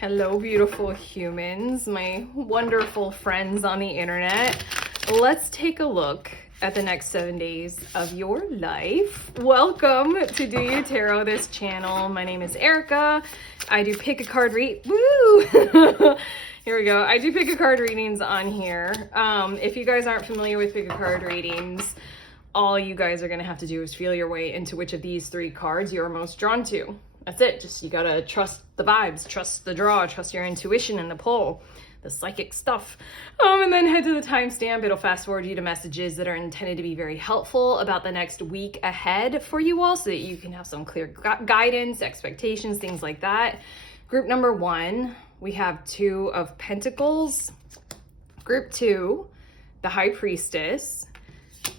Hello, beautiful humans, my wonderful friends on the internet. Let's take a look at the next 7 days of your life. Welcome to Do You Tarot, this channel. My name is Erica. I do pick a card Woo! Here we go. I do pick a card readings on here. If you guys aren't familiar with pick a card readings, all you guys are gonna have to do is feel your way into which of these three cards you're most drawn to. That's it. Just, you gotta trust the vibes, trust the draw, trust your intuition and the pull, the psychic stuff. And then head to the timestamp. It'll fast forward you to messages that are intended to be very helpful about the next week ahead for you all, so that you can have some clear guidance, expectations, things like that. Group number 1, we have Two of Pentacles. Group 2, the High Priestess.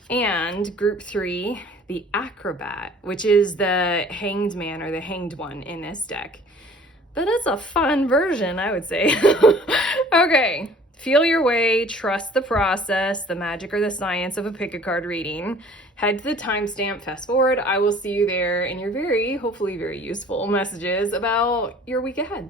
And group 3, the Acrobat, which is the hanged man or the hanged one in this deck. But it's a fun version, I would say. Okay, feel your way, trust the process, the magic or the science of a pick a card reading. Head to the timestamp, fast forward. I will see you there in your hopefully very useful messages about your week ahead.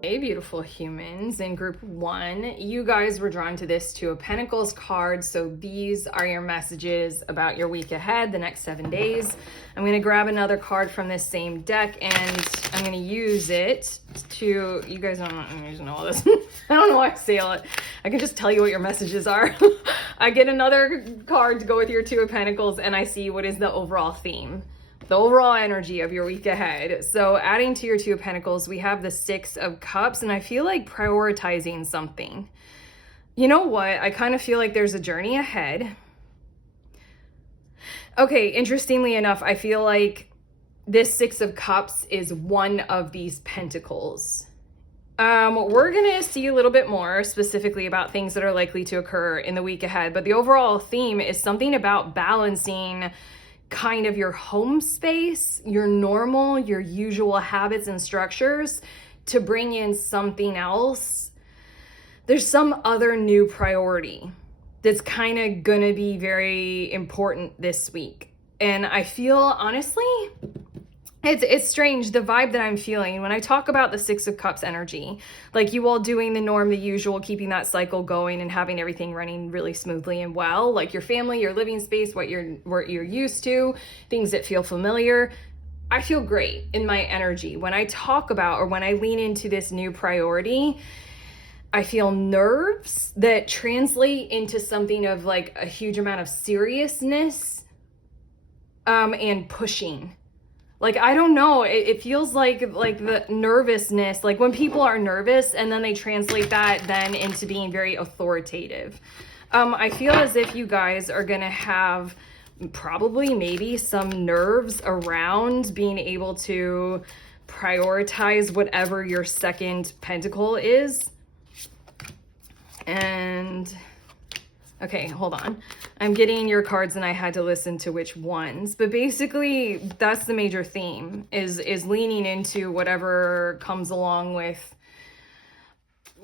Hey, beautiful humans. In group 1, you guys were drawn to this Two of Pentacles card, so these are your messages about your week ahead, the next 7 days. I'm going to grab another card from this same deck, and I'm going to use it to, you guys don't need to know all this. I don't know why I say it. I can just tell you what your messages are. I get another card to go with your Two of Pentacles, and I see what is the overall theme, the overall energy of your week ahead. So adding to your Two of Pentacles, we have the Six of Cups, and I feel like prioritizing something. You know what? I kind of feel like there's a journey ahead. Okay, interestingly enough, I feel like this Six of Cups is one of these pentacles. We're gonna see a little bit more specifically about things that are likely to occur in the week ahead, but the overall theme is something about balancing kind of your home space, your normal, your usual habits and structures, to bring in something else. There's some other new priority that's kind of gonna be very important this week. And I feel, honestly, it's strange, the vibe that I'm feeling when I talk about the Six of Cups energy, like you all doing the norm, the usual, keeping that cycle going and having everything running really smoothly and well, like your family, your living space, what you're used to, things that feel familiar. I feel great in my energy. When I talk about, or when I lean into this new priority, I feel nerves that translate into something of like a huge amount of seriousness and pushing. Like, I don't know, it feels like the nervousness, like when people are nervous and then they translate that then into being very authoritative. I feel as if you guys are gonna have probably maybe some nerves around being able to prioritize whatever your second pentacle is. And okay, hold on. I'm getting your cards and I had to listen to which ones. But basically, that's the major theme, is leaning into whatever comes along with,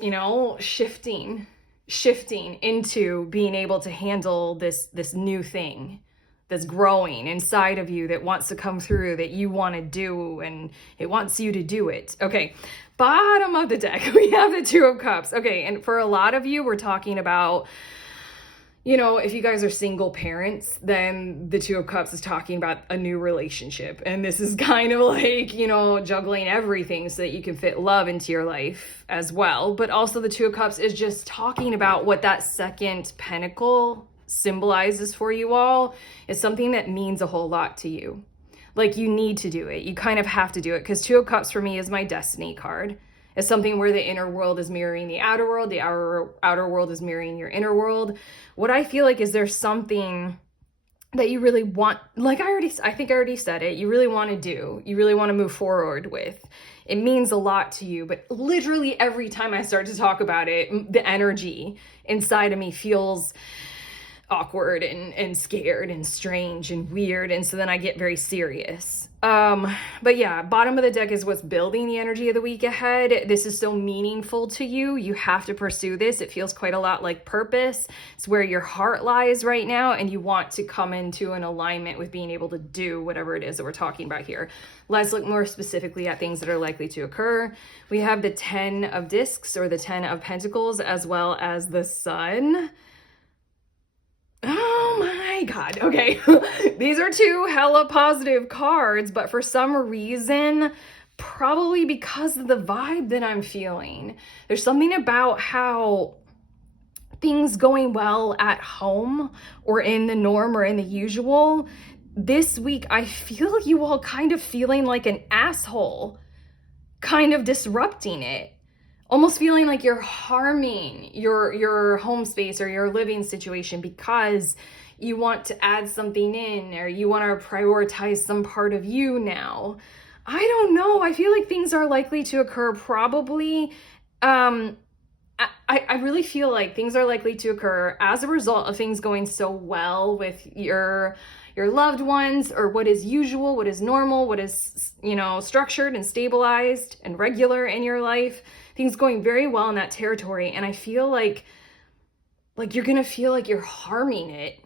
you know, shifting into being able to handle this new thing that's growing inside of you, that wants to come through, that you want to do, and it wants you to do it. Okay, bottom of the deck, we have the Two of Cups. Okay, and for a lot of you, we're talking about, you know, if you guys are single parents, then the Two of Cups is talking about a new relationship. And this is kind of like, you know, juggling everything so that you can fit love into your life as well. But also the Two of Cups is just talking about what that second pentacle symbolizes for you all. Is something that means a whole lot to you. Like, you need to do it. You kind of have to do it, because Two of Cups for me is my destiny card. It's something where the inner world is mirroring the outer world, the outer world is mirroring your inner world. What I feel like is there's something that you really want, like I think I already said it, you really want to do, you really want to move forward with. It means a lot to you, but literally every time I start to talk about it, the energy inside of me feels awkward and scared and strange and weird. And so then I get very serious. But yeah, bottom of the deck is what's building the energy of the week ahead. This is so meaningful to you. You have to pursue this. It feels quite a lot like purpose. It's where your heart lies right now, and you want to come into an alignment with being able to do whatever it is that we're talking about here. Let's look more specifically at things that are likely to occur. We have the 10 of discs, or the 10 of pentacles, as well as the sun. Oh my God. Okay. These are two hella positive cards, but for some reason, probably because of the vibe that I'm feeling, there's something about how things going well at home or in the norm or in the usual. This week, I feel you all kind of feeling like an asshole, kind of disrupting it. Almost feeling like you're harming your home space or your living situation because you want to add something in, or you want to prioritize some part of you now. I don't know. I feel like things are likely to occur probably. I really feel like things are likely to occur as a result of things going so well with your loved ones, or what is usual, what is normal, what is, structured and stabilized and regular in your life. Things going very well in that territory. And I feel like you're going to feel like you're harming it.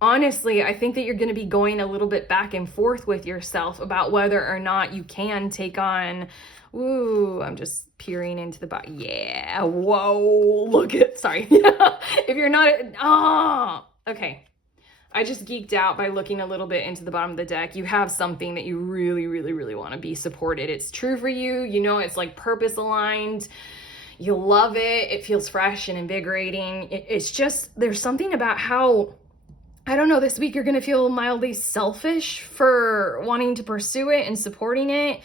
Honestly, I think that you're going to be going a little bit back and forth with yourself about whether or not you can take on, ooh, I'm just peering into the bottom. Yeah. Whoa. Look at, sorry. If you're not, okay. I just geeked out by looking a little bit into the bottom of the deck. You have something that you really, really, really want to be supported. It's true for you. It's like purpose aligned. You love it. It feels fresh and invigorating. It's just, there's something about how, I don't know, this week you're going to feel mildly selfish for wanting to pursue it and supporting it.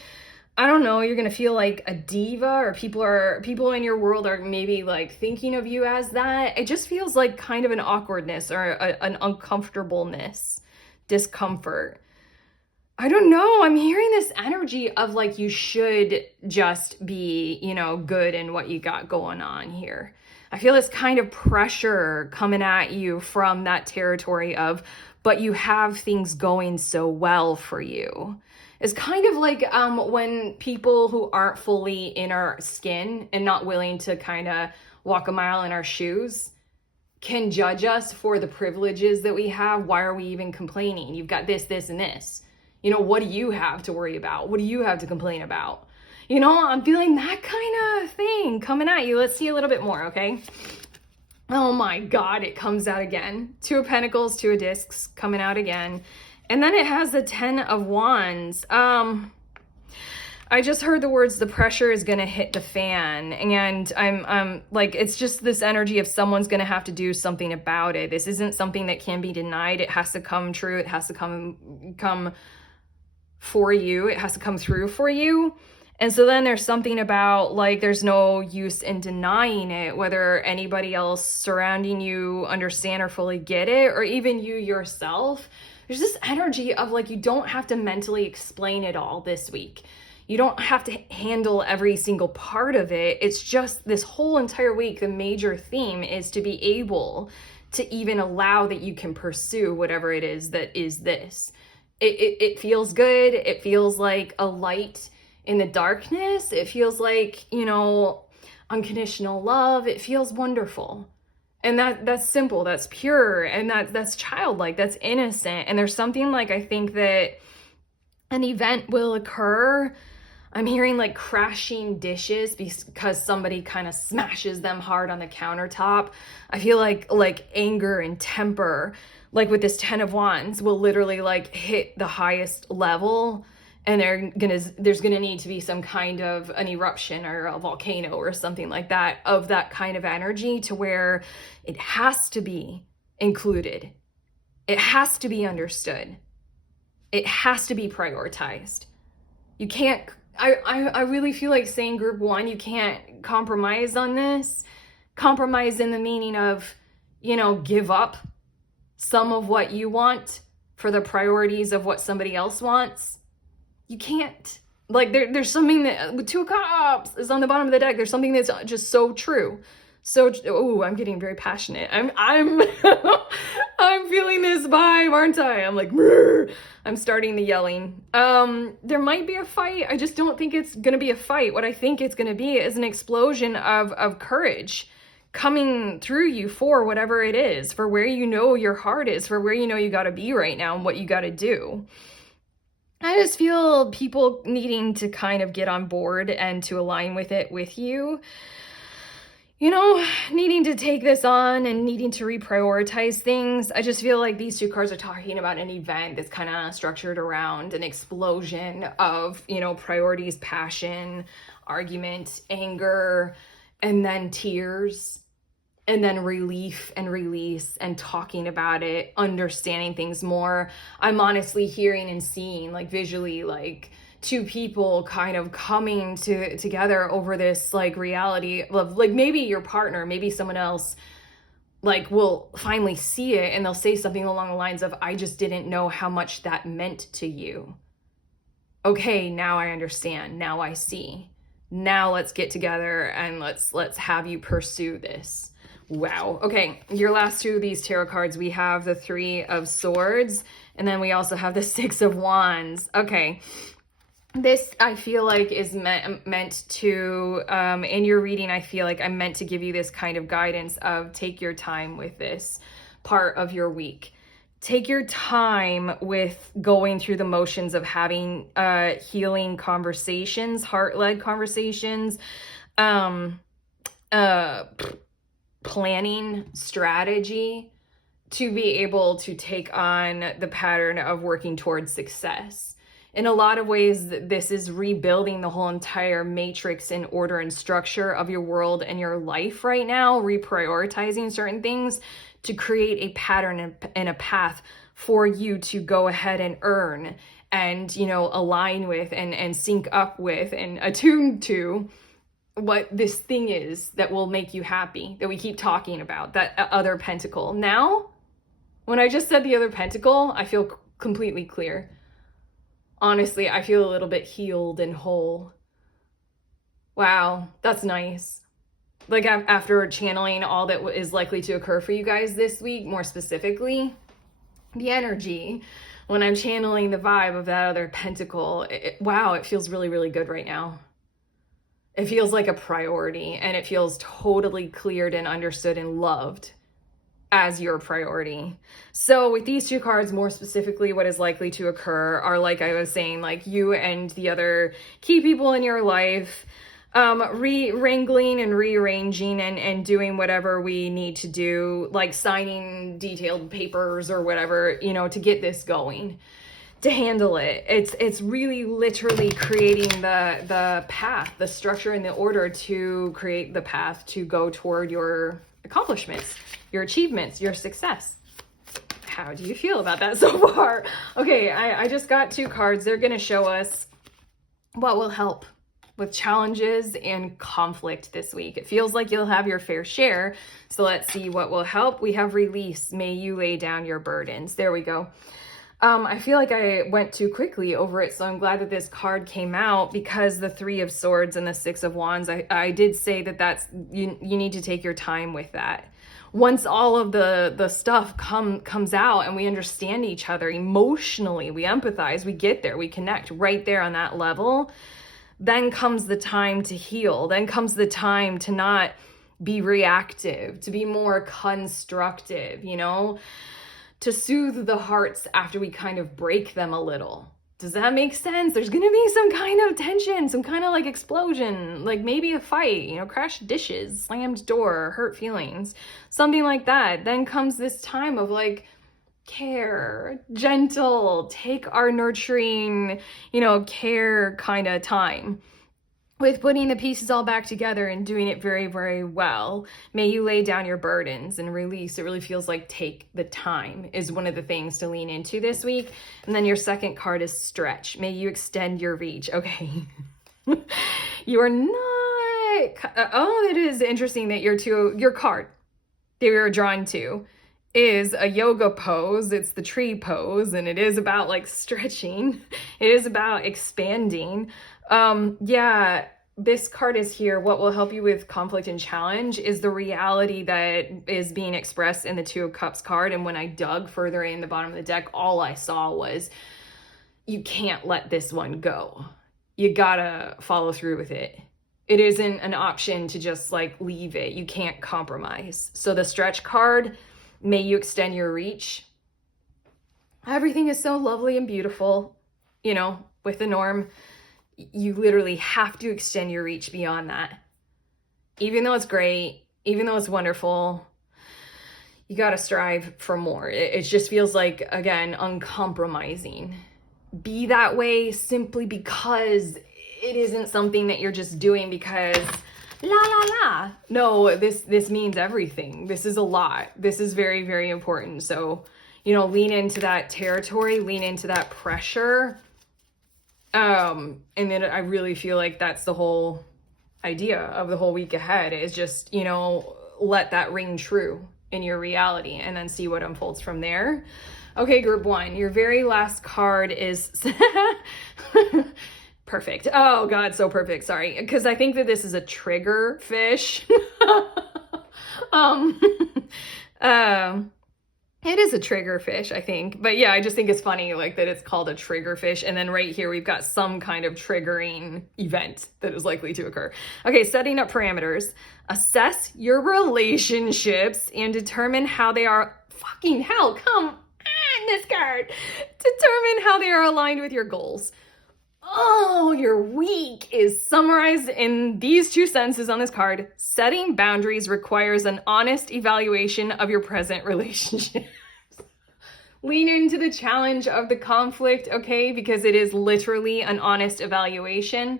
I don't know, you're going to feel like a diva, or people in your world are maybe like thinking of you as that. It just feels like kind of an awkwardness or an uncomfortableness, discomfort. I don't know. I'm hearing this energy of like you should just be, good in what you got going on here. I feel this kind of pressure coming at you from that territory of, but you have things going so well for you. It's kind of like when people who aren't fully in our skin and not willing to kind of walk a mile in our shoes can judge us for the privileges that we have. Why are we even complaining? You've got this, this, and this. What do you have to worry about? What do you have to complain about? I'm feeling that kind of thing coming at you. Let's see a little bit more, okay? Oh my God, it comes out again. Two of Pentacles, Two of Discs coming out again. And then it has the 10 of Wands. I just heard the words, the pressure is going to hit the fan. And I'm like, it's just this energy of someone's going to have to do something about it. This isn't something that can be denied. It has to come true. It has to come for you. It has to come through for you. And so then there's something about like, there's no use in denying it, whether anybody else surrounding you understand or fully get it, or even you yourself. There's this energy of like, you don't have to mentally explain it all this week. You don't have to handle every single part of it. It's just this whole entire week, the major theme is to be able to even allow that you can pursue whatever it is that is this. It feels good. It feels like a light in the darkness. It feels like, unconditional love. It feels wonderful. And that's simple, that's pure, and that's childlike, that's innocent. And there's something like, I think that an event will occur. I'm hearing like crashing dishes because somebody kind of smashes them hard on the countertop. I feel like anger and temper, like with this 10 of Wands, will literally like hit the highest level. And there's gonna need to be some kind of an eruption or a volcano or something like that, of that kind of energy, to where it has to be included. It has to be understood. It has to be prioritized. You can't, I really feel like saying group one, you can't compromise on this. Compromise in the meaning of, give up some of what you want for the priorities of what somebody else wants. You can't. Like there's something that with Two of Cups is on the bottom of the deck. There's something that's just so true. So, oh, I'm getting very passionate. I'm I'm feeling this vibe, aren't I? I'm like, I'm starting the yelling. There might be a fight. I just don't think it's gonna be a fight. What I think it's gonna be is an explosion of courage coming through you for whatever it is, for where you know your heart is, for where you know you gotta be right now and what you gotta do. I just feel people needing to kind of get on board and to align with it with you. You know, needing to take this on and needing to reprioritize things. I just feel like these two cards are talking about an event that's kind of structured around an explosion of, you know, priorities, passion, argument, anger, and then tears, and then relief and release and talking about it, understanding things more. I'm honestly hearing and seeing, like visually, like two people kind of coming together over this like reality of like maybe your partner, maybe someone else like will finally see it and they'll say something along the lines of, I just didn't know how much that meant to you. Okay, now I understand. Now I see. Now let's get together and let's have you pursue this. Wow. Okay, your last two of these tarot cards, we have the Three of Swords, and then we also have the Six of Wands. Okay. This, I feel like, is meant to, in your reading, I feel like I'm meant to give you this kind of guidance of take your time with this part of your week. Take your time with going through the motions of having healing conversations, heart-led conversations, planning strategy to be able to take on the pattern of working towards success. In a lot of ways, this is rebuilding the whole entire matrix and order and structure of your world and your life right now, reprioritizing certain things to create a pattern and a path for you to go ahead and earn and, you know, align with and sync up with and attune to what this thing is that will make you happy, that we keep talking about, that other pentacle. Now, when I just said the other pentacle, I feel completely clear. Honestly, I feel a little bit healed and whole. Wow, that's nice. Like after channeling all that is likely to occur for you guys this week, more specifically, the energy, when I'm channeling the vibe of that other pentacle, wow, it feels really, really good right now. It feels like a priority and it feels totally cleared and understood and loved as your priority. So with these two cards, more specifically, what is likely to occur are, like I was saying, like you and the other key people in your life, wrangling and rearranging and doing whatever we need to do, like signing detailed papers or whatever, you know, to get this going, to handle it. It's really literally creating the path, the structure and the order to create the path to go toward your accomplishments, your achievements, your success. How do you feel about that so far? Okay, I just got two cards. They're going to show us what will help with challenges and conflict this week. It feels like you'll have your fair share. So let's see what will help. We have release. May you lay down your burdens. There we go. I feel like I went too quickly over it, so I'm glad that this card came out, because the Three of Swords and the Six of Wands, I did say that you need to take your time with that. Once all of the stuff comes out and we understand each other emotionally, we empathize, we get there, we connect right there on that level, then comes the time to heal. Then comes the time to not be reactive, to be more constructive, you know? To soothe the hearts after we kind of break them a little. Does that make sense? There's gonna be some kind of tension, some kind of like explosion, like maybe a fight, you know, crashed dishes, slammed door, hurt feelings, something like that. Then comes this time of like care, gentle, take our nurturing, you know, care kind of time with putting the pieces all back together and doing it very, very well. May you lay down your burdens and release. It really feels like take the time is one of the things to lean into this week. And then your second card is stretch. May you extend your reach. Okay. You are not, oh, it is interesting that your card that you're drawn to is a yoga pose. It's the tree pose, and it is about like stretching. It is about expanding. Yeah, this card is here. What will help you with conflict and challenge is the reality that is being expressed in the Two of Cups card. And when I dug further in the bottom of the deck, all I saw was you can't let this one go. You gotta follow through with it. It isn't an option to just like leave it. You can't compromise. So the stretch card, may you extend your reach. Everything is so lovely and beautiful, you know, with the norm. You literally have to extend your reach beyond that. Even though it's great, even though it's wonderful, you got to strive for more. It just feels like, again, uncompromising. Be that way simply because it isn't something that you're just doing because la la la. No, this means everything. This is a lot. This is very, very important. So, you know, lean into that territory, lean into that pressure. And then I really feel like that's the whole idea of the whole week ahead is just, you know, let that ring true in your reality and then see what unfolds from there. Okay, group one, your very last card is perfect. Oh God, so perfect. Sorry. Because I think that this is a trigger fish. It is a trigger fish, I think. But yeah, I just think it's funny like that it's called a trigger fish. And then right here, we've got some kind of triggering event that is likely to occur. Okay, setting up parameters. Assess your relationships and determine how they are, fucking hell, come on, this card. Determine how they are aligned with your goals. Oh, your week is summarized in these two sentences on this card. Setting boundaries requires an honest evaluation of your present relationships. Lean into the challenge of the conflict, okay? Because it is literally an honest evaluation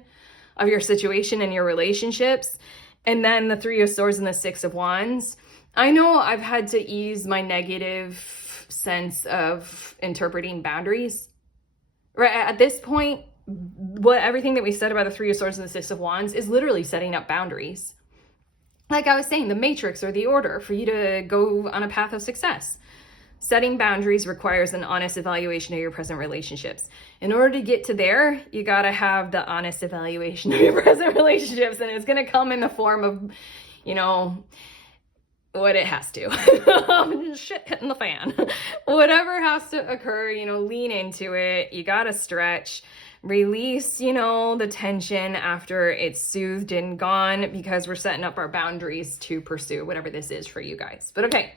of your situation and your relationships. And then the Three of Swords and the Six of Wands. I know I've had to ease my negative sense of interpreting boundaries. Right at this point, everything that we said about the Three of Swords and the Six of Wands is literally setting up boundaries. Like I was saying, the matrix or the order for you to go on a path of success. Setting boundaries requires an honest evaluation of your present relationships. In order to get to there, you got to have the honest evaluation of your present relationships. And it's going to come in the form of, you know, what it has to. Shit hitting the fan. Whatever has to occur, you know, lean into it. You got to stretch. Release, you know, the tension after it's soothed and gone because we're setting up our boundaries to pursue whatever this is for you guys. But okay,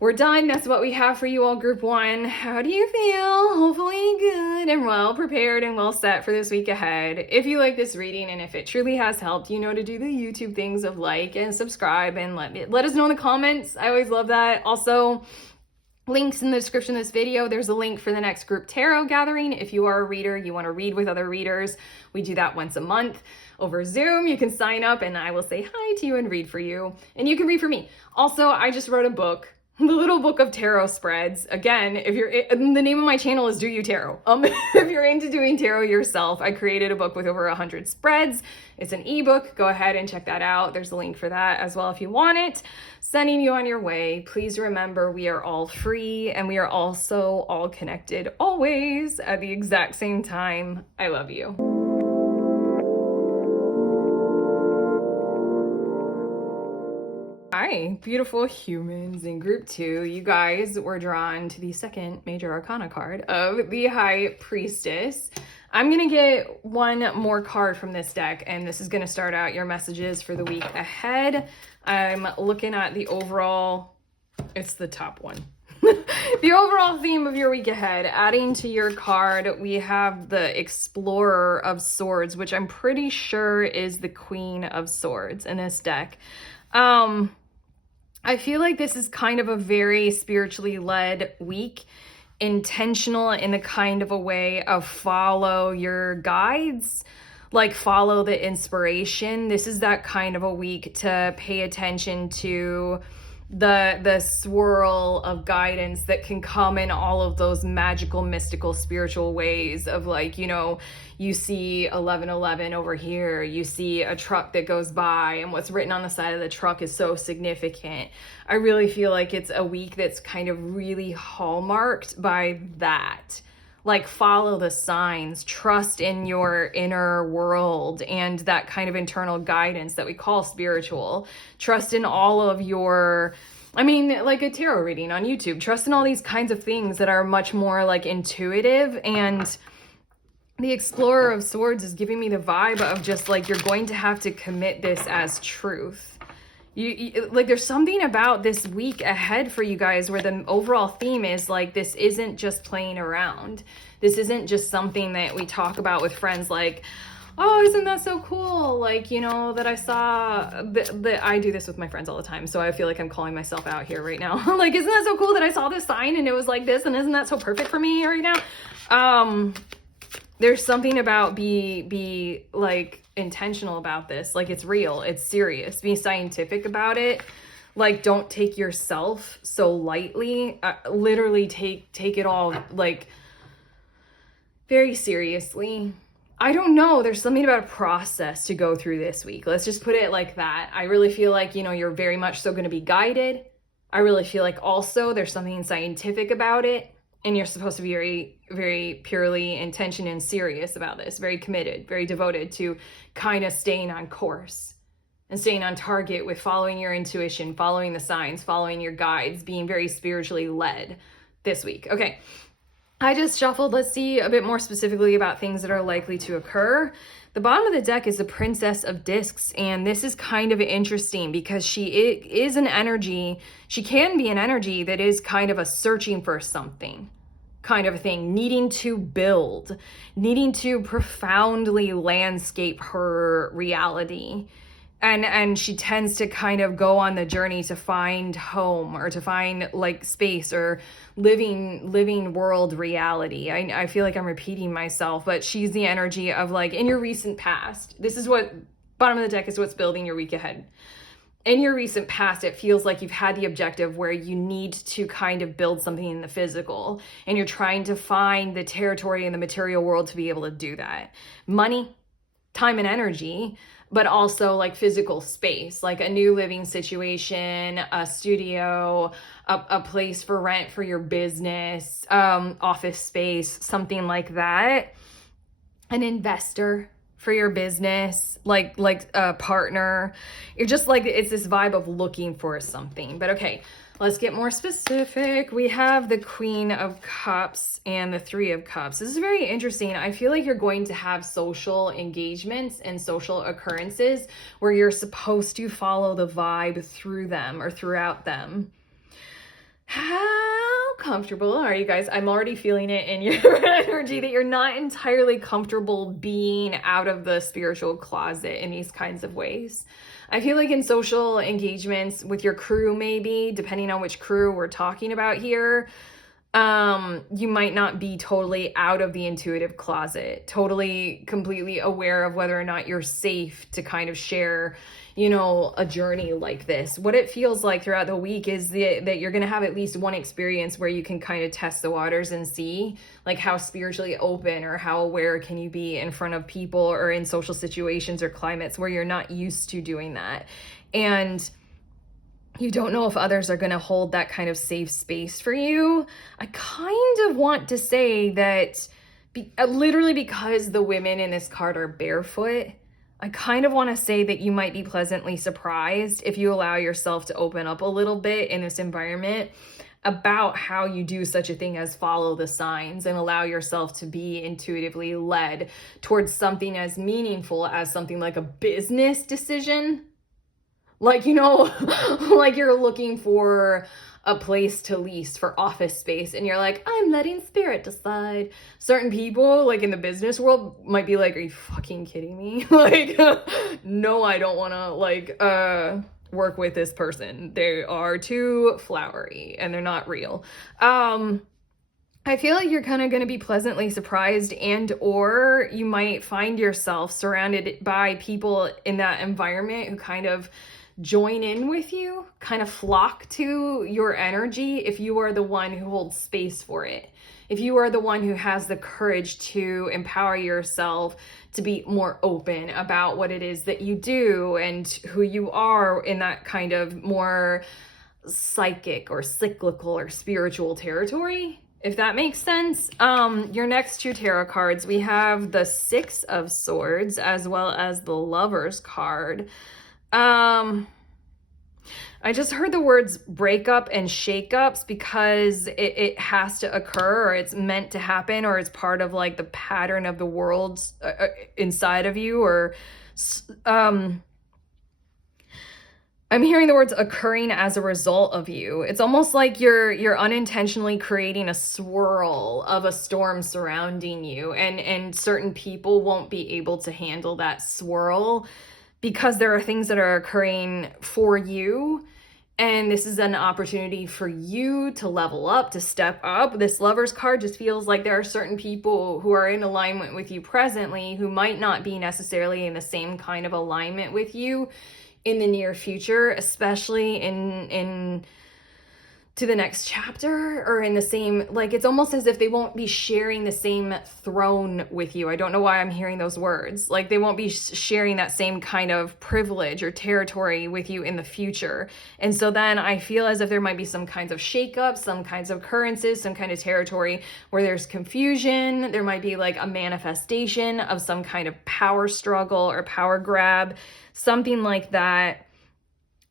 we're done. That's what we have for you all, group one. How do you feel? Hopefully good and well prepared and well set for this week ahead. If you like this reading and if it truly has helped, you know to do the YouTube things of like and subscribe and let us know in the comments. I always love that. Also, links in the description of this video. There's a link for the next group tarot gathering. If you are a reader, you want to read with other readers, we do that once a month over Zoom. You can sign up and I will say hi to you and read for you. And you can read for me. Also, I just wrote a book, the little book of tarot spreads. Again, if you're, the name of my channel is Do You Tarot. If you're into doing tarot yourself, I created a book with over 100 spreads. It's an ebook. Go ahead and check that out. There's a link for that as well if you want it. Sending you on your way. Please remember we are all free and we are also all connected always at the exact same time. I love you. Hi, beautiful humans in group two. You guys were drawn to the second major arcana card of the High Priestess. I'm going to get one more card from this deck, and this is going to start out your messages for the week ahead. I'm looking at the overall, it's the top one. The overall theme of your week ahead. Adding to your card, we have the Explorer of Swords, which I'm pretty sure is the Queen of Swords in this deck. I feel like this is kind of a very spiritually led week, intentional in the kind of a way of follow your guides, like follow the inspiration. This is that kind of a week to pay attention to the swirl of guidance that can come in all of those magical, mystical, spiritual ways of like, you know, you see 1111 over here, you see a truck that goes by and what's written on the side of the truck is so significant. I really feel like it's a week that's kind of really hallmarked by that. Like, follow the signs, trust in your inner world and that kind of internal guidance that we call spiritual. Trust in all of your, I mean, like a tarot reading on YouTube. Trust in all these kinds of things that are much more like intuitive. And the Explorer of Swords is giving me the vibe of just like, you're going to have to commit this as truth. You like, there's something about this week ahead for you guys where the overall theme is like, this isn't just playing around. This isn't just something that we talk about with friends like, oh, isn't that so cool? Like, you know, that I saw that I do this with my friends all the time. So I feel like I'm calling myself out here right now. Like, isn't that so cool that I saw this sign and it was like this, and isn't that so perfect for me right now? There's something about be like intentional about this. Like, it's real, it's serious. Be scientific about it. Like, don't take yourself so lightly. Literally take it all like very seriously. I don't know. There's something about a process to go through this week. Let's just put it like that. I really feel like, you know, you're very much so going to be guided. I really feel like also there's something scientific about it. And you're supposed to be very, very purely intention and serious about this, very committed, very devoted to kind of staying on course and staying on target with following your intuition, following the signs, following your guides, being very spiritually led this week. Okay, I just shuffled. Let's see a bit more specifically about things that are likely to occur. The bottom of the deck is the Princess of Discs, and this is kind of interesting because she is an energy, she can be an energy that is kind of a searching for something kind of a thing, needing to build, needing to profoundly landscape her reality. And she tends to kind of go on the journey to find home or to find like space or living world reality. I feel like I'm repeating myself, but she's the energy of like in your recent past. This is what bottom of the deck is what's building your week ahead. In your recent past, it feels like you've had the objective where you need to kind of build something in the physical and you're trying to find the territory in the material world to be able to do that. Money, time and energy, but also like physical space, like a new living situation, a studio, a place for rent for your business, office space, something like that. An investor for your business, like a partner. You're just like, it's this vibe of looking for something. But okay, let's get more specific. We have the Queen of Cups and the Three of Cups. This is very interesting. I feel like you're going to have social engagements and social occurrences where you're supposed to follow the vibe through them or throughout them. How comfortable are you guys? I'm already feeling it in your energy that you're not entirely comfortable being out of the spiritual closet in these kinds of ways. I feel like in social engagements with your crew, maybe, depending on which crew we're talking about here, you might not be totally out of the intuitive closet, totally, completely aware of whether or not you're safe to kind of share, you know, a journey like this. What it feels like throughout the week is that you're going to have at least one experience where you can kind of test the waters and see like how spiritually open or how aware can you be in front of people or in social situations or climates where you're not used to doing that. And you don't know if others are going to hold that kind of safe space for you. I kind of want to say that literally because the women in this card are barefoot, I kind of want to say that you might be pleasantly surprised if you allow yourself to open up a little bit in this environment about how you do such a thing as follow the signs and allow yourself to be intuitively led towards something as meaningful as something like a business decision. Like, you know, like you're looking for a place to lease for office space and you're like, I'm letting spirit decide. Certain people like in the business world might be like, are you fucking kidding me? Like, no, I don't want to like work with this person. They are too flowery and they're not real. I feel like you're kind of going to be pleasantly surprised, and or you might find yourself surrounded by people in that environment who kind of join in with you, kind of flock to your energy if you are the one who holds space for it. If you are the one who has the courage to empower yourself to be more open about what it is that you do and who you are in that kind of more psychic or cyclical or spiritual territory. if that makes sense. Your next two tarot cards, we have the Six of Swords as well as the Lover's card. I just heard the words breakup and shakeups because it has to occur, or it's meant to happen, or it's part of like the pattern of the world inside of you, or I'm hearing the words occurring as a result of you. It's almost like you're unintentionally creating a swirl of a storm surrounding you, and certain people won't be able to handle that swirl because there are things that are occurring for you. And this is an opportunity for you to level up, to step up. This Lover's card just feels like there are certain people who are in alignment with you presently who might not be necessarily in the same kind of alignment with you in the near future, especially in to the next chapter, or in the same, like, it's almost as if they won't be sharing the same throne with you. I don't know why I'm hearing those words. Like, they won't be sharing that same kind of privilege or territory with you in the future. And so then I feel as if there might be some kinds of shakeups, some kinds of occurrences, some kind of territory where there's confusion. There might be like a manifestation of some kind of power struggle or power grab, something like that.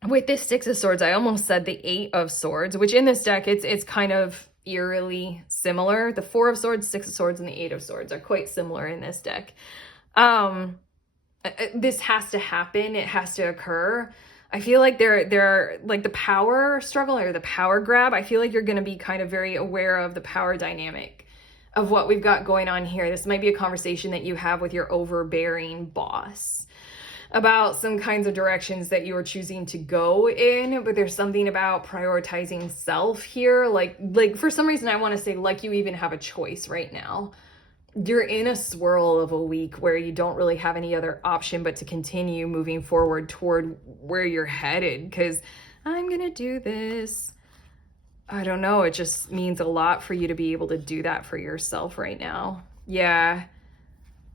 With this Six of Swords, I almost said the Eight of Swords, which in this deck, it's kind of eerily similar. The Four of Swords, Six of Swords, and the Eight of Swords are quite similar in this deck. This has to happen. It has to occur. I feel like they're like the power struggle or the power grab. I feel like you're going to be kind of very aware of the power dynamic of what we've got going on here. This might be a conversation that you have with your overbearing boss about some kinds of directions that you are choosing to go in, but there's something about prioritizing self here. Like for some reason, I want to say like you even have a choice right now. You're in a swirl of a week where you don't really have any other option but to continue moving forward toward where you're headed, because I'm going to do this. I don't know. It just means a lot for you to be able to do that for yourself right now. Yeah.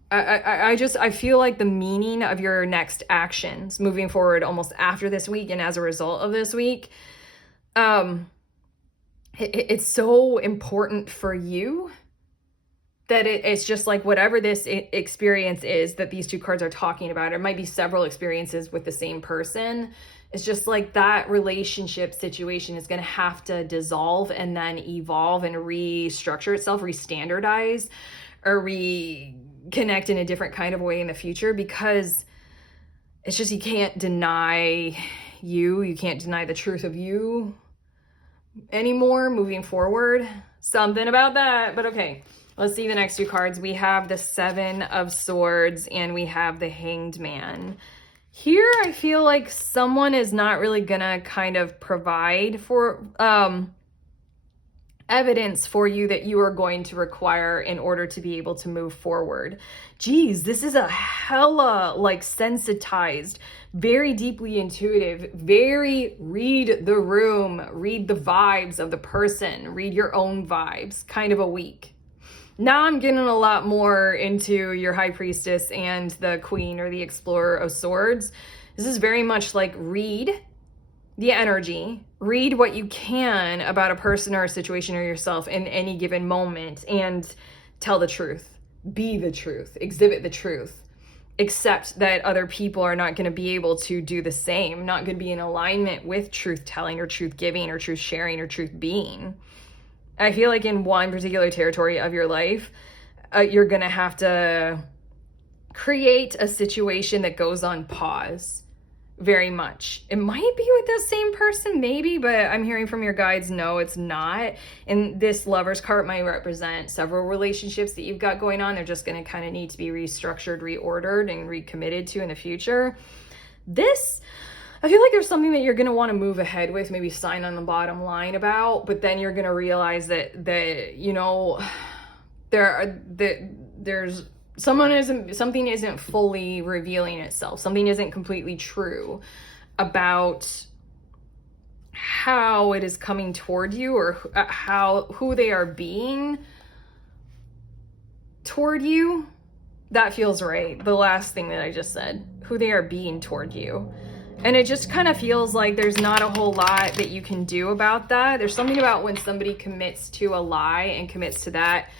I feel like the meaning of your next actions moving forward almost after this week and as a result of this week, it's so important for you that it's just like whatever this experience is that these two cards are talking about. It might be several experiences with the same person. It's just like that relationship situation is going to have to dissolve and then evolve and restructure itself, re-standardize, or reconnect in a different kind of way in the future, because it's just, you can't deny you can't deny the truth of you anymore moving forward. Something about that. But okay, let's see the next two cards. We have the Seven of Swords and we have the Hanged Man. Here I feel like someone is not really gonna kind of provide for evidence for you that you are going to require in order to be able to move forward. Geez, this is a hella like sensitized, very deeply intuitive, very read the room, read the vibes of the person, read your own vibes kind of a week. Now I'm getting a lot more into your High Priestess and the Queen or the Explorer of Swords. This is very much like read the energy, read what you can about a person or a situation or yourself in any given moment, and tell the truth, be the truth, exhibit the truth. Accept that other people are not going to be able to do the same, not going to be in alignment with truth telling or truth giving or truth sharing or truth being. I feel like in one particular territory of your life, you're going to have to create a situation that goes on pause. Very much. It might be with the same person, maybe, but I'm hearing from your guides, no, it's not. And this Lover's card might represent several relationships that you've got going on. They're just going to kind of need to be restructured, reordered, and recommitted to in the future. This, I feel like there's something that you're going to want to move ahead with, maybe sign on the bottom line about, but then you're going to realize that you know, there's something isn't fully revealing itself. Something isn't completely true about how it is coming toward you, or who they are being toward you. That feels right. The last thing that I just said, who they are being toward you. And it just kind of feels like there's not a whole lot that you can do about that. There's something about when somebody commits to a lie and commits to that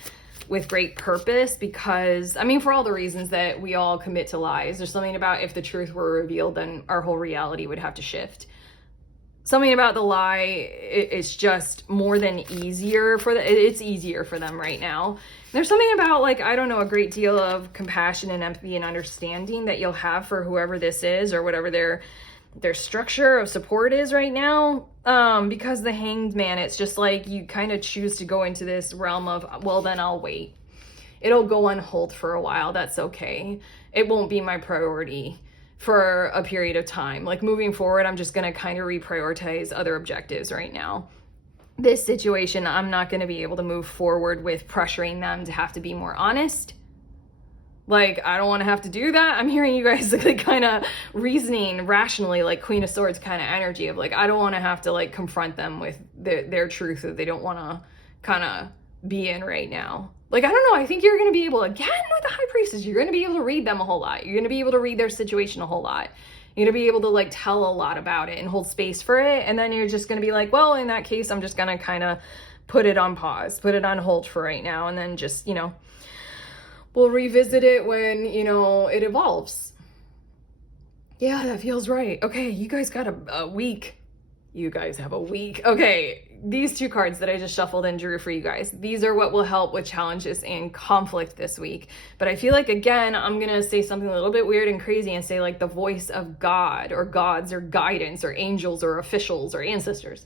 with great purpose, because, I mean, for all the reasons that we all commit to lies, there's something about if the truth were revealed, then our whole reality would have to shift. Something about the lie, it's just more than easier for it's easier for them right now. There's something about, like, I don't know, a great deal of compassion and empathy and understanding that you'll have for whoever this is or whatever their structure of support is right now. Because the Hanged Man, it's just like you kind of choose to go into this realm of, well, then I'll wait. It'll go on hold for a while. That's okay. It won't be my priority for a period of time. Like, moving forward, I'm just going to kind of reprioritize other objectives right now. This situation, I'm not going to be able to move forward with pressuring them to have to be more honest. Like, I don't want to have to do that. I'm hearing you guys like kind of reasoning rationally, like Queen of Swords kind of energy of like, I don't want to have to like confront them with their truth that they don't want to kind of be in right now. Like, I don't know. I think you're going to be able, again, with the High Priestess, you're going to be able to read them a whole lot. You're going to be able to read their situation a whole lot. You're going to be able to like tell a lot about it and hold space for it. And then you're just going to be like, well, in that case, I'm just going to kind of put it on pause, put it on hold for right now. And then just, we'll revisit it when, it evolves. Yeah, that feels right. Okay, you guys got a week. You guys have a week. Okay, these two cards that I just shuffled and drew for you guys, these are what will help with challenges and conflict this week. But I feel like, again, I'm going to say something a little bit weird and crazy and say like the voice of God or gods or guidance or angels or officials or ancestors.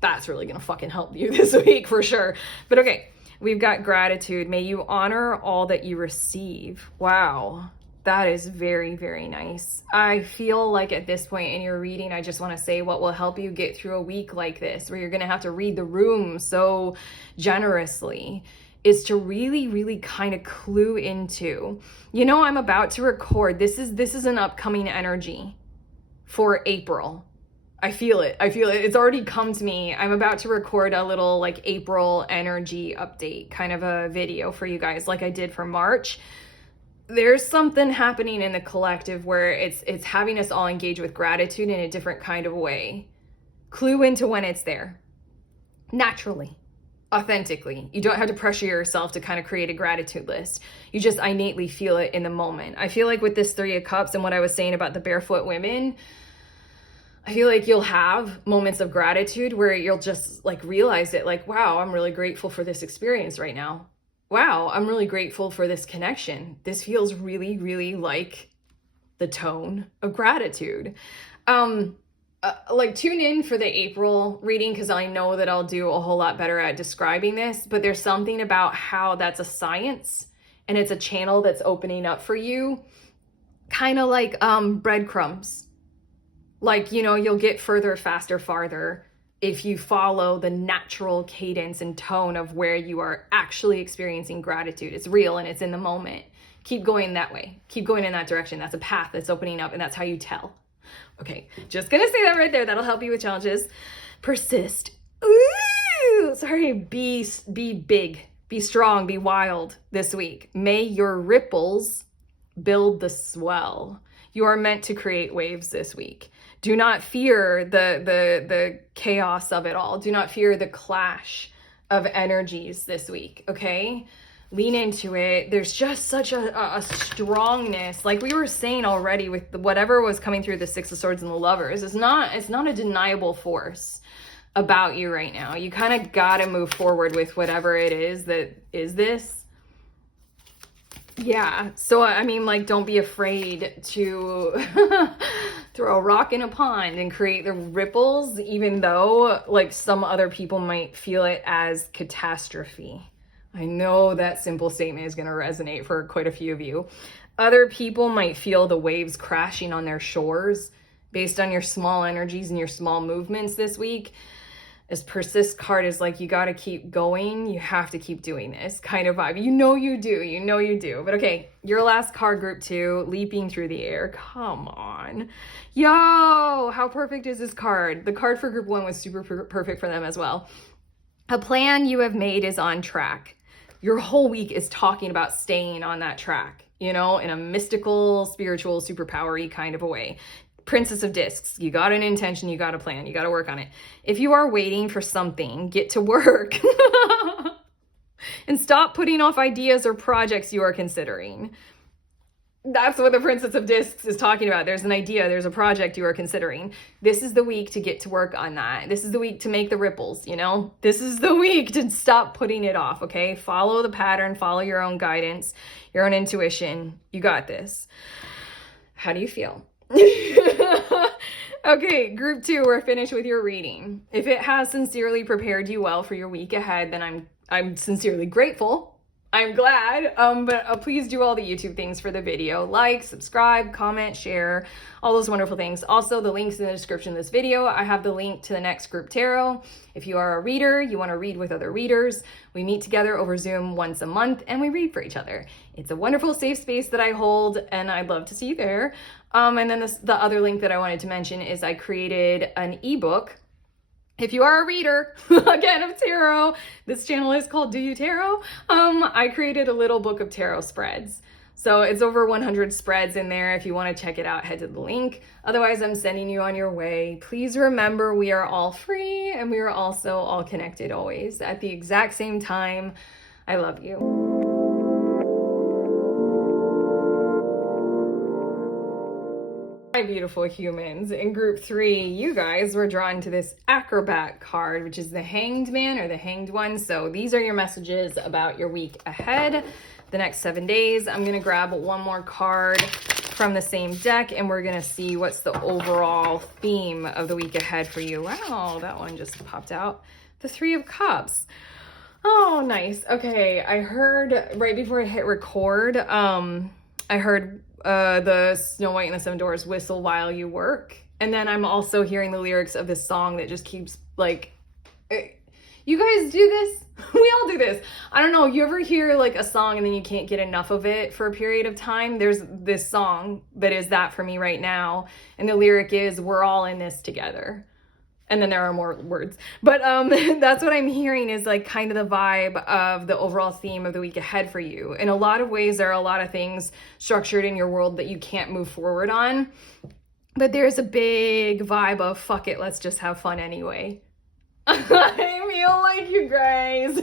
That's really going to fucking help you this week for sure. But okay. We've got gratitude. May you honor all that you receive. Wow. That is very, very nice. I feel like at this point in your reading, I just want to say what will help you get through a week like this, where you're going to have to read the room so generously, is to really, really kind of clue into, I'm about to record. This is an upcoming energy for April. I feel it. It's already come to me. I'm about to record a little like April energy update kind of a video for you guys like I did for March. There's something happening in the collective where it's having us all engage with gratitude in a different kind of way. Clue into when it's there. Naturally. Authentically. You don't have to pressure yourself to kind of create a gratitude list. You just innately feel it in the moment. I feel like with this 3 of Cups and what I was saying about the barefoot women, I feel like you'll have moments of gratitude where you'll just like realize it, like, wow, I'm really grateful for this experience right now. Wow, I'm really grateful for this connection. This feels really, really like the tone of gratitude. Like tune in for the April reading, because I know that I'll do a whole lot better at describing this, but there's something about how that's a science and it's a channel that's opening up for you, kind of like breadcrumbs. Like, you'll get further, faster, farther if you follow the natural cadence and tone of where you are actually experiencing gratitude. It's real and it's in the moment. Keep going that way. Keep going in that direction. That's a path that's opening up, and that's how you tell. Okay, just gonna say that right there. That'll help you with challenges. Persist. Ooh, sorry. Be big. Be strong. Be wild this week. May your ripples build the swell. You are meant to create waves this week. Do not fear the chaos of it all. Do not fear the clash of energies this week, okay? Lean into it. There's just such a strongness. Like we were saying already with whatever was coming through the 6 of Swords and the Lovers, it's not a deniable force about you right now. You kind of got to move forward with whatever it is that is this. Yeah, so I mean, like, don't be afraid to throw a rock in a pond and create the ripples, even though, like, some other people might feel it as catastrophe. I know that simple statement is going to resonate for quite a few of you. Other people might feel the waves crashing on their shores based on your small energies and your small movements this week. This persist card is like, you got to keep going. You have to keep doing this kind of vibe. You know you do. But okay, your last card, group 2, leaping through the air. Come on. Yo, how perfect is this card? The card for group 1 was super perfect for them as well. A plan you have made is on track. Your whole week is talking about staying on that track, in a mystical, spiritual, superpower-y kind of a way. Princess of Discs. You got an intention, you got a plan, you got to work on it. If you are waiting for something, get to work. And stop putting off ideas or projects you are considering. That's what the Princess of Discs is talking about. There's an idea, there's a project you are considering. This is the week to get to work on that. This is the week to make the ripples, you know? This is the week to stop putting it off, okay? Follow the pattern, follow your own guidance, your own intuition. You got this. How do you feel? Okay, group 2, we're finished with your reading. If it has sincerely prepared you well for your week ahead, then I'm sincerely grateful. I'm glad, but please do all the YouTube things for the video. Like, subscribe, comment, share, all those wonderful things. Also, the link's in the description of this video. I have the link to the next group tarot. If you are a reader, you want to read with other readers, we meet together over Zoom once a month and we read for each other. It's a wonderful safe space that I hold and I'd love to see you there. And then the other link that I wanted to mention is I created an ebook. If you are a reader, again, of tarot, this channel is called Do You Tarot? I created a little book of tarot spreads. So it's over 100 spreads in there. If you want to check it out, head to the link. Otherwise, I'm sending you on your way. Please remember we are all free and we are also all connected always at the exact same time. I love you. My beautiful humans. In group 3, you guys were drawn to this Acrobat card, which is the Hanged Man or the Hanged One. So these are your messages about your week ahead, the next 7 days. I'm going to grab one more card from the same deck and we're going to see what's the overall theme of the week ahead for you. Wow, that one just popped out. The 3 of Cups. Oh, nice. Okay, I heard right before I hit record, I heard the Snow White and the Seven Dwarfs whistle while you work. And then I'm also hearing the lyrics of this song that just keeps like, you guys do this? We all do this. I don't know. You ever hear like a song and then you can't get enough of it for a period of time? There's this song that is that for me right now. And the lyric is, we're all in this together. And then there are more words. But that's what I'm hearing is like kind of the vibe of the overall theme of the week ahead for you. In a lot of ways, there are a lot of things structured in your world that you can't move forward on. But there's a big vibe of, fuck it, let's just have fun anyway. I feel like you guys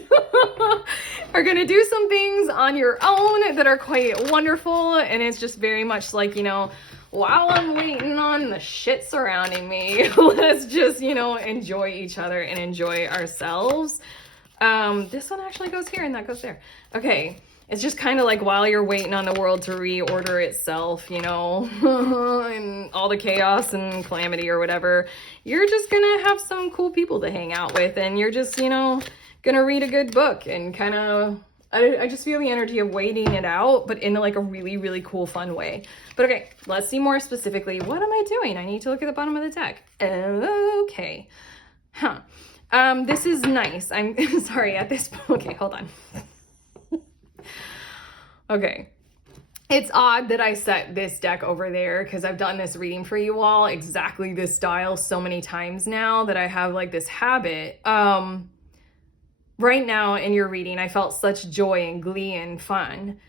are going to do some things on your own that are quite wonderful. And it's just very much like, you know, while I'm waiting on the shit surrounding me, let's just, you know, enjoy each other and enjoy ourselves. This one actually goes here and that goes there. Okay. It's just kind of like while you're waiting on the world to reorder itself, you know, and all the chaos and calamity or whatever, you're just going to have some cool people to hang out with. And you're just, you know, going to read a good book and kind of, I just feel the energy of waiting it out, but in like a really, really cool, fun way. But okay, let's see more specifically. What am I doing? I need to look at the bottom of the deck. Okay. Huh. This is nice. I'm sorry at this point. Okay, hold on. Okay. It's odd that I set this deck over there because I've done this reading for you all, exactly this style so many times now that I have like this habit. Right now in your reading, I felt such joy and glee and fun.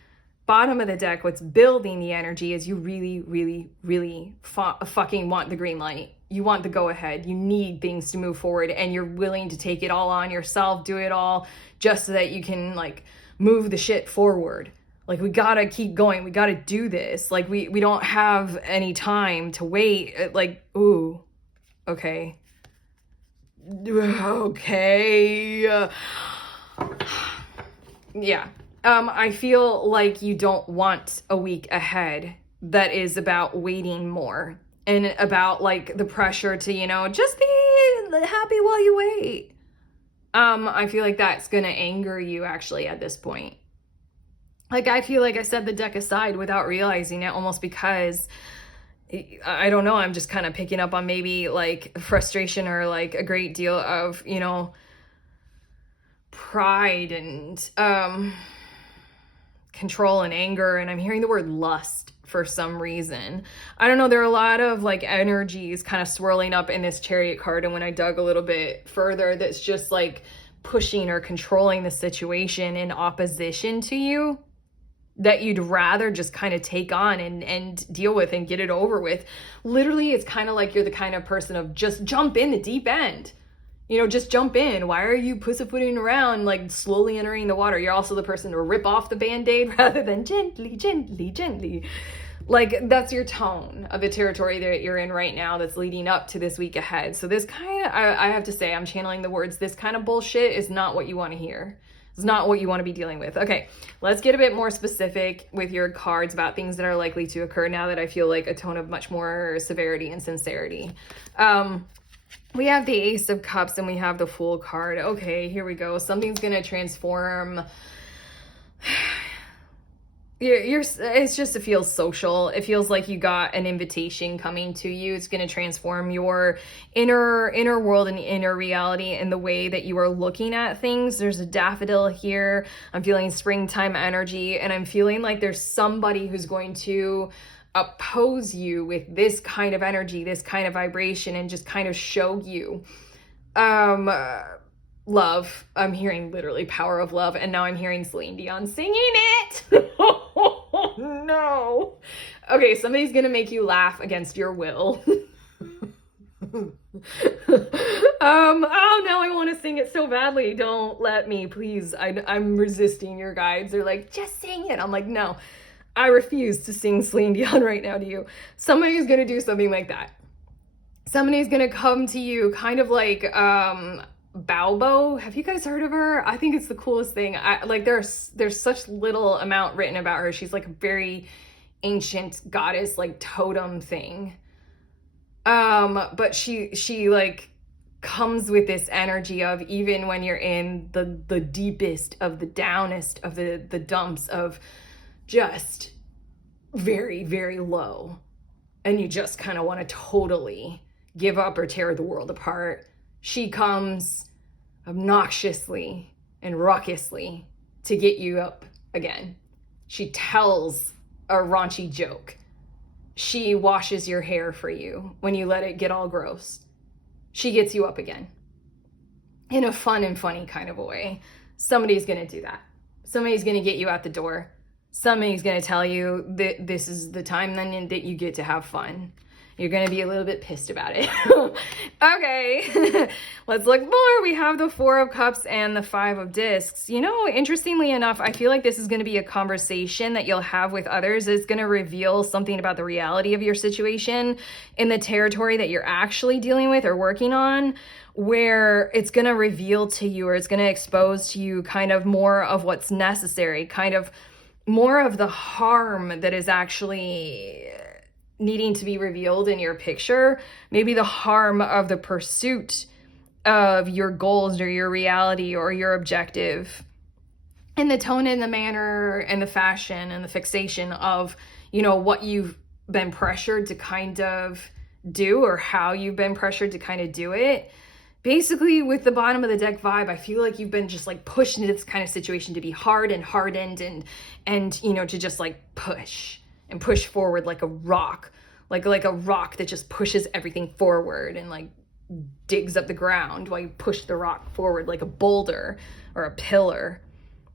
Bottom of the deck, what's building the energy is you really, really, really fucking want the green light. You want the go ahead. You need things to move forward and you're willing to take it all on yourself, do it all just so that you can like move the shit forward. Like we gotta keep going. We gotta do this. Like we don't have any time to wait. Like, ooh, okay. Okay. Yeah. I feel like you don't want a week ahead that is about waiting more and about like the pressure to, you know, just be happy while you wait. I feel like that's gonna anger you actually at this point. Like I feel like I set the deck aside without realizing it, almost because I don't know, I'm just kind of picking up on maybe like frustration or like a great deal of, you know, pride and control and anger. And I'm hearing the word lust for some reason. I don't know, there are a lot of like energies kind of swirling up in this Chariot card. And when I dug a little bit further, that's just like pushing or controlling the situation in opposition to you. that you'd rather just kind of take on and deal with and get it over with. Literally, it's kind of like you're the kind of person of just jump in the deep end. You know, just jump in. Why are you pussyfooting around, like slowly entering the water? You're also the person to rip off the Band-Aid rather than gently, gently, gently. Like, that's your tone of the territory that you're in right now that's leading up to this week ahead. So this kind of, I have to say, I'm channeling the words, this kind of bullshit is not what you want to hear. It's not what you want to be dealing with. Okay, let's get a bit more specific with your cards about things that are likely to occur now that I feel like a tone of much more severity and sincerity. We have the Ace of Cups and we have the Fool card. Okay, here we go. Something's going to transform. It's just, it feels social. It feels like you got an invitation coming to you. It's going to transform your inner world and inner reality in the way that you are looking at things. There's a daffodil here. I'm feeling springtime energy, and I'm feeling like there's somebody who's going to oppose you with this kind of energy, this kind of vibration, and just kind of show you love. I'm hearing literally power of love, and now I'm hearing Celine Dion singing it. No. Okay, somebody's gonna make you laugh against your will. Oh, now I want to sing it so badly. Don't let me, please. I'm resisting your guides. They're like, just sing it. I'm like, no, I refuse to sing Celine Dion right now to you. Somebody's gonna do something like that. Somebody's gonna come to you kind of like Balbo. Have you guys heard of her? I think it's the coolest thing. There's such little amount written about her. She's like a very ancient goddess, like totem thing. But she like comes with this energy of, even when you're in the deepest of the downest of the dumps of just very, very low, and you just kind of want to totally give up or tear the world apart, she comes obnoxiously and raucously to get you up again. She tells a raunchy joke. She washes your hair for you when you let it get all gross. She gets you up again in a fun and funny kind of a way. Somebody's going to do that. Somebody's going to get you out the door. Somebody's going to tell you that this is the time then that you get to have fun. You're going to be a little bit pissed about it. Okay, let's look more. We have the Four of Cups and the Five of Discs. You know, interestingly enough, I feel like this is going to be a conversation that you'll have with others. It's going to reveal something about the reality of your situation in the territory that you're actually dealing with or working on, where it's going to reveal to you, or it's going to expose to you kind of more of what's necessary, kind of more of the harm that is actually needing to be revealed in your picture. Maybe the harm of the pursuit of your goals or your reality or your objective, and the tone and the manner and the fashion and the fixation of, you know, what you've been pressured to kind of do, or how you've been pressured to kind of do it. Basically, with the bottom of the deck vibe, I feel like you've been just like pushed into this kind of situation to be hard and hardened and you know, to just like push and push forward like a rock, like a rock that just pushes everything forward and like digs up the ground while you push the rock forward like a boulder or a pillar.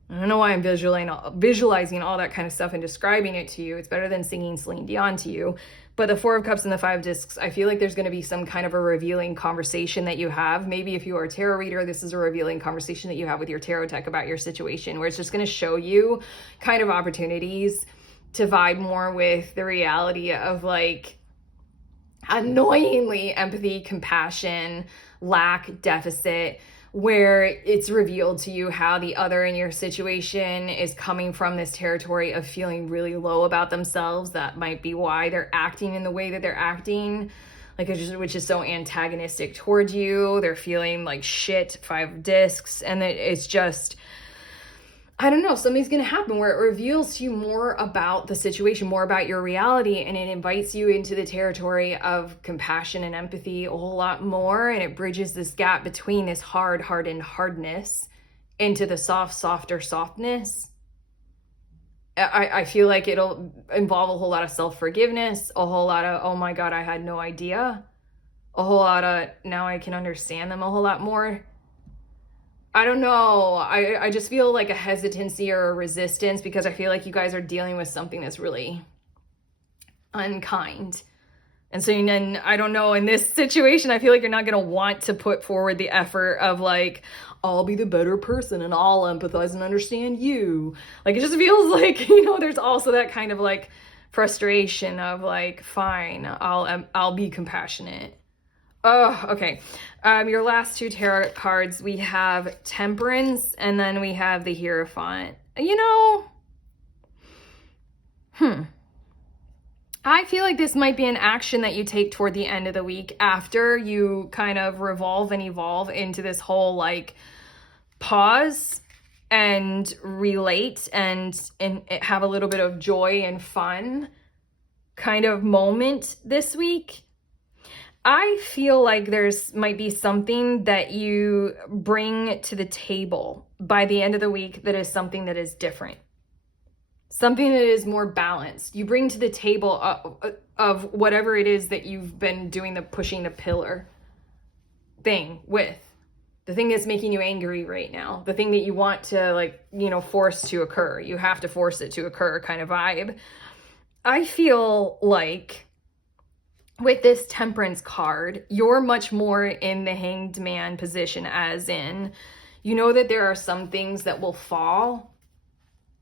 I don't know why I'm visualizing all that kind of stuff and describing it to you. It's better than singing Celine Dion to you. But the Four of Cups and the Five of Discs, I feel like there's going to be some kind of a revealing conversation that you have. Maybe if you are a tarot reader, this is a revealing conversation that you have with your tarot deck about your situation, where it's just going to show you kind of opportunities to vibe more with the reality of like annoyingly empathy, compassion, lack, deficit, where it's revealed to you how the other in your situation is coming from this territory of feeling really low about themselves. That might be why they're acting in the way that they're acting, like, which is so antagonistic towards you. They're feeling like shit, Five of Discs, and it's just, I don't know, something's going to happen where it reveals to you more about the situation, more about your reality, and it invites you into the territory of compassion and empathy a whole lot more, and it bridges this gap between this hardened hardness into the softer softness. I feel like it'll involve a whole lot of self-forgiveness, a whole lot of, oh my God, I had no idea, a whole lot of, now I can understand them a whole lot more. I don't know. I just feel like a hesitancy or a resistance because I feel like you guys are dealing with something that's really unkind. And so then I don't know, in this situation, I feel like you're not going to want to put forward the effort of like, I'll be the better person and I'll empathize and understand you. Like, it just feels like, you know, there's also that kind of like frustration of like, fine, I'll be compassionate. Oh, okay. Your last two tarot cards, we have Temperance and then we have the Hierophant. You know, I feel like this might be an action that you take toward the end of the week after you kind of revolve and evolve into this whole like pause and relate and have a little bit of joy and fun kind of moment this week. I feel like there's might be something that you bring to the table by the end of the week that is something that is different. Something that is more balanced. You bring to the table of whatever it is that you've been doing the pushing the pillar thing with. The thing that's making you angry right now. The thing that you want to like, you know, force to occur. You have to force it to occur kind of vibe. I feel like with this Temperance card, you're much more in the Hanged Man position, as in, you know that there are some things that will fall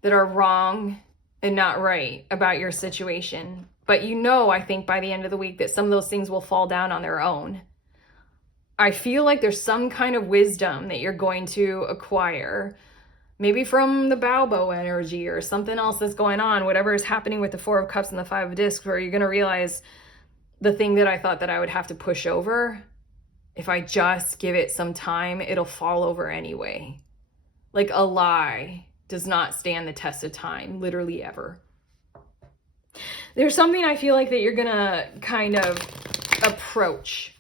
that are wrong and not right about your situation. But you know, I think by the end of the week that some of those things will fall down on their own. I feel like there's some kind of wisdom that you're going to acquire, maybe from the Balbo energy or something else that's going on, whatever is happening with the Four of Cups and the Five of Discs, where you're going to realize the thing that I thought that I would have to push over, if I just give it some time, it'll fall over anyway. Like a lie does not stand the test of time, literally ever. There's something I feel like that you're gonna kind of approach.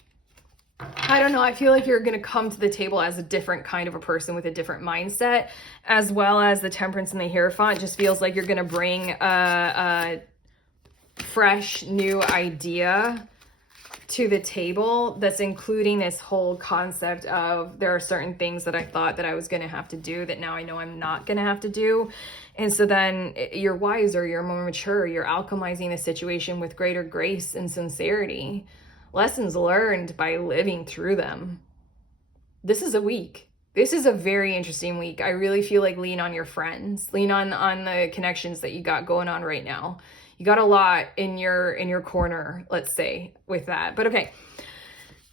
I don't know, I feel like you're gonna come to the table as a different kind of a person with a different mindset, as well as the Temperance and the Hierophant. Just feels like you're gonna bring a fresh new idea to the table that's including this whole concept of there are certain things that I thought that I was going to have to do that now I know I'm not going to have to do. And so then you're wiser, you're more mature, you're alchemizing the situation with greater grace and sincerity. Lessons learned by living through them. This is a week. This is a very interesting week. I really feel like lean on your friends, lean on the connections that you got going on right now. You got a lot in your corner, let's say, with that. But okay,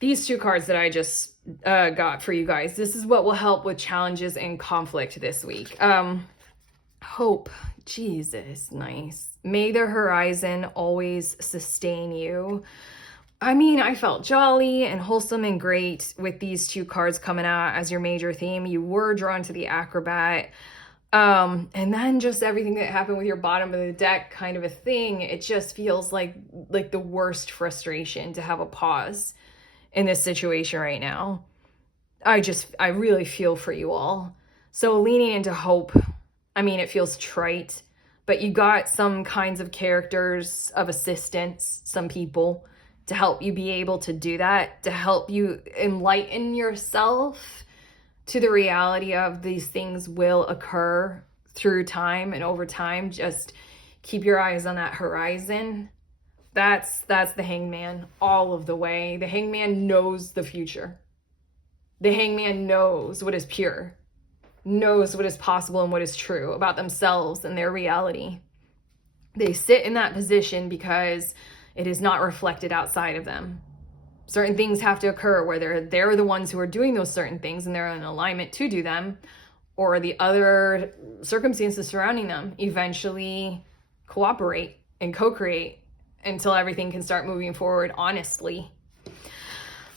these two cards that I just got for you guys, this is what will help with challenges and conflict this week. Hope. Jesus, nice. May the horizon always sustain you. I mean, I felt jolly and wholesome and great with these two cards coming out as your major theme. You were drawn to the Acrobat. And then just everything that happened with your bottom of the deck kind of a thing. It just feels like the worst frustration to have a pause in this situation right now. I really feel for you all. So leaning into hope, I mean, it feels trite, but you got some kinds of characters of assistance, some people to help you be able to do that, to help you enlighten yourself to the reality of these things will occur through time and over time. Just keep your eyes on that horizon. That's the Hangman all of the way. The Hangman knows the future. The Hangman knows what is pure, knows what is possible and what is true about themselves and their reality. They sit in that position because it is not reflected outside of them. Certain things have to occur where they're the ones who are doing those certain things and they're in alignment to do them, or the other circumstances surrounding them eventually cooperate and co-create until everything can start moving forward honestly.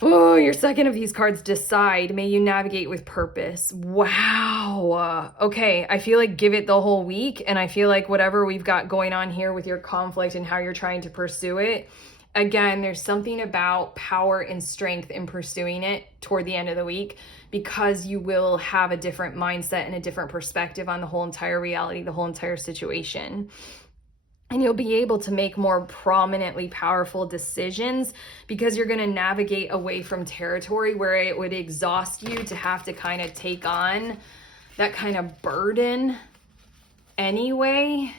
Oh, your second of these cards, Decide. May you navigate with purpose. Wow. Okay, I feel like give it the whole week, and I feel like whatever we've got going on here with your conflict and how you're trying to pursue it, again, there's something about power and strength in pursuing it toward the end of the week, because you will have a different mindset and a different perspective on the whole entire reality, the whole entire situation. And you'll be able to make more prominently powerful decisions because you're going to navigate away from territory where it would exhaust you to have to kind of take on that kind of burden anyway.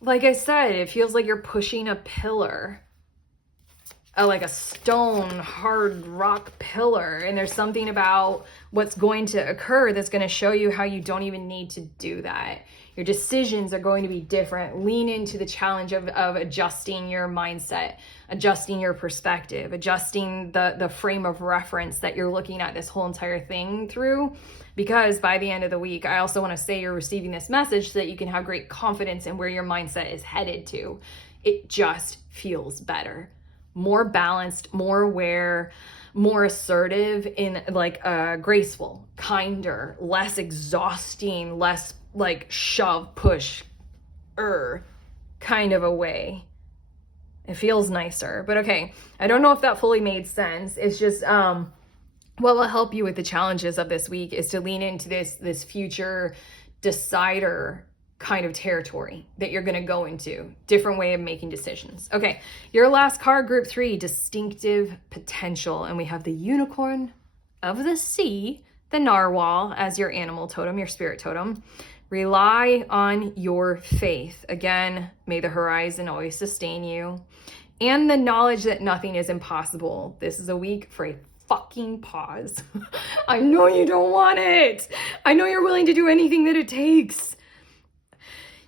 Like I said, it feels like you're pushing a pillar, like a stone, hard rock pillar. And there's something about what's going to occur that's going to show you how you don't even need to do that. Your decisions are going to be different. Lean into the challenge of adjusting your mindset, adjusting your perspective, adjusting the frame of reference that you're looking at this whole entire thing through. Because by the end of the week, I also want to say you're receiving this message so that you can have great confidence in where your mindset is headed to. It just feels better, more balanced, more aware, more assertive in like a graceful, kinder, less exhausting, less like shove, push, kind of a way. It feels nicer, but okay. I don't know if that fully made sense. It's just, what will help you with the challenges of this week is to lean into this future decider kind of territory that you're going to go into. Different way of making decisions. Okay, your last card, group 3, distinctive potential. And we have the unicorn of the sea, the narwhal as your animal totem, your spirit totem. Rely on your faith. Again, may the horizon always sustain you. And the knowledge that nothing is impossible. This is a week for a fucking pause. I know you don't want it. I know you're willing to do anything that it takes.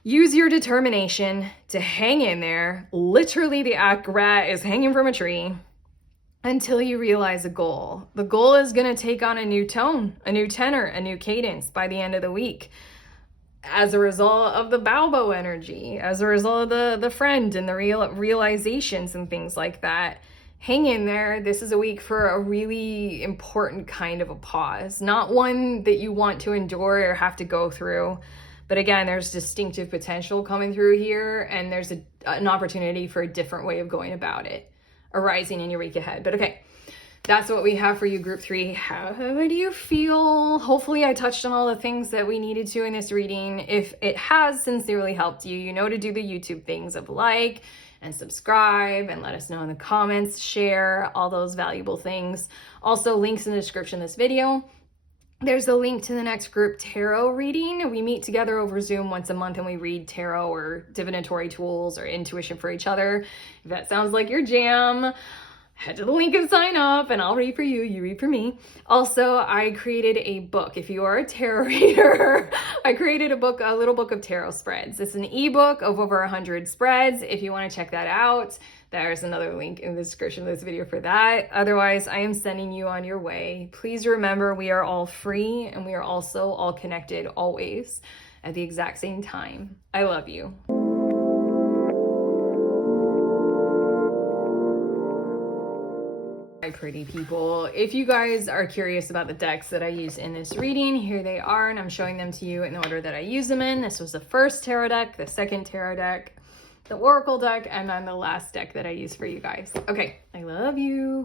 Use your determination to hang in there. Literally, the Acrobat is hanging from a tree until you realize a goal. The goal is going to take on a new tone, a new tenor, a new cadence by the end of the week. As a result of the Balbo energy, as a result of the friend and the realizations and things like that. Hang in there. This is a week for a really important kind of a pause. Not one that you want to endure or have to go through. But again, there's distinctive potential coming through here, and there's an opportunity for a different way of going about it arising in your week ahead. But okay, that's what we have for you, group 3. How do you feel? Hopefully I touched on all the things that we needed to in this reading. If it has sincerely helped you, you know to do the YouTube things of like and subscribe and let us know in the comments, share all those valuable things. Also, links in the description of this video. There's a link to the next group tarot reading. We meet together over Zoom once a month and we read tarot or divinatory tools or intuition for each other. If that sounds like your jam, head to the link and sign up, and I'll read for you, you read for me. Also, I created a book. If you are a tarot reader, I created a book, a little book of tarot spreads. It's an ebook of over 100 spreads. If you want to check that out, there's another link in the description of this video for that. Otherwise, I am sending you on your way. Please remember, we are all free and we are also all connected always at the exact same time. I love you. Hi, pretty people. If you guys are curious about the decks that I use in this reading, here they are, and I'm showing them to you in the order that I use them in. This was the first tarot deck, the second tarot deck, the oracle deck, and then the last deck that I use for you guys. Okay, I love you.